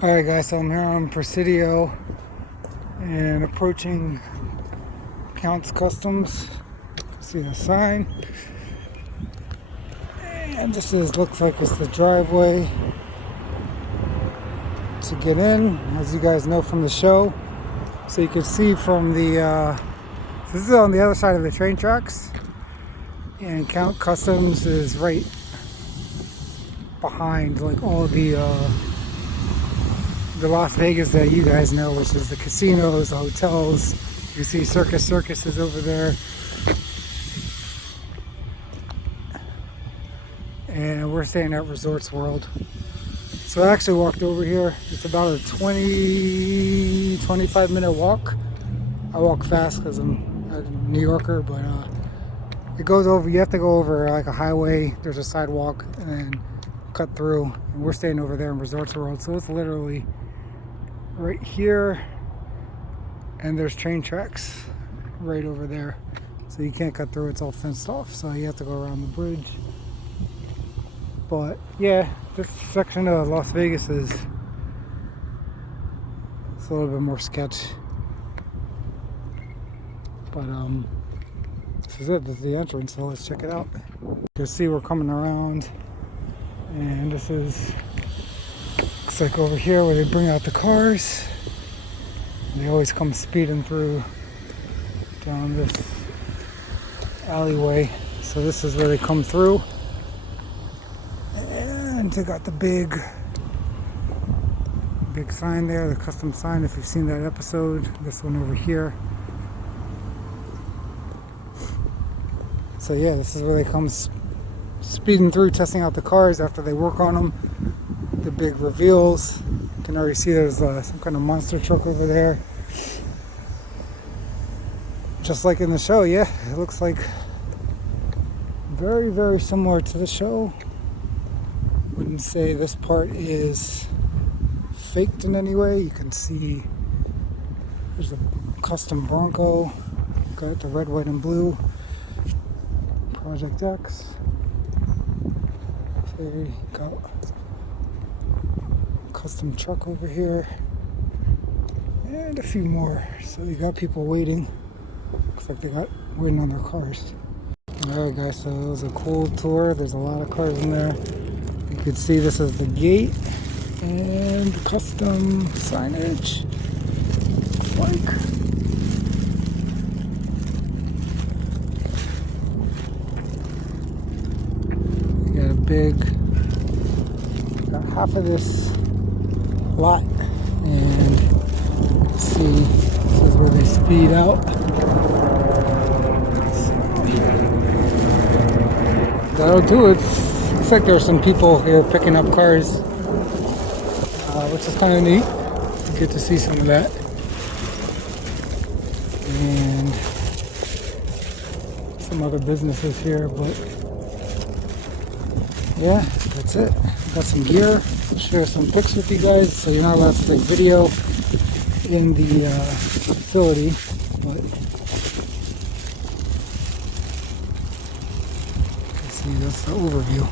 Alright guys, so I'm here on Presidio and approaching Kustoms. See the sign. And this looks like it's the driveway to get in, as you guys know from the show. So you can see from the, this is on the other side of the train tracks. And Kustoms is right behind like all the Las Vegas that you guys know, which is the casinos, the hotels. You see Circus is over there. And we're staying at Resorts World. So I actually walked over here. It's about a 25 minute walk. I walk fast because I'm a New Yorker, but it goes over, you have to go over like a highway. There's a sidewalk and then cut through. And we're staying over there in Resorts World. So it's literally right here, and there's train tracks right over there, so you can't cut through. It's all fenced off, so you have to go around the bridge. But yeah, this section of Las Vegas is a little bit more sketch, but this is it. This is the entrance, so let's check it out. You can see we're coming around, and this is looks like over here where they bring out the cars. They always come speeding through down this alleyway. So this is where they come through. And they got the big sign there, the custom sign, if you've seen that episode. This one over here. So yeah, this is where they come speeding through, testing out the cars after they work on them. The big reveals. You can already see there's some kind of monster truck over there. Just like in the show, yeah, it looks like very, very similar to the show. Wouldn't say this part is faked in any way. You can see there's a custom Bronco. Got the red, white, and blue. Project X. Okay, got custom truck over here and a few more. So you got people waiting. Looks like they got waiting on their cars. Alright guys, so it was a cool tour. There's a lot of cars in there. You can see this is the gate and the custom signage. Like you got a got half of this lot, and see, this is where they speed out. That'll do it. Looks like there's some people here picking up cars, which is kind of neat. You get to see some of that. And some other businesses here, but yeah, that's it. Got some gear. I'll share some pics with you guys. So you're not allowed to take video in the facility, but you can see that's the overview.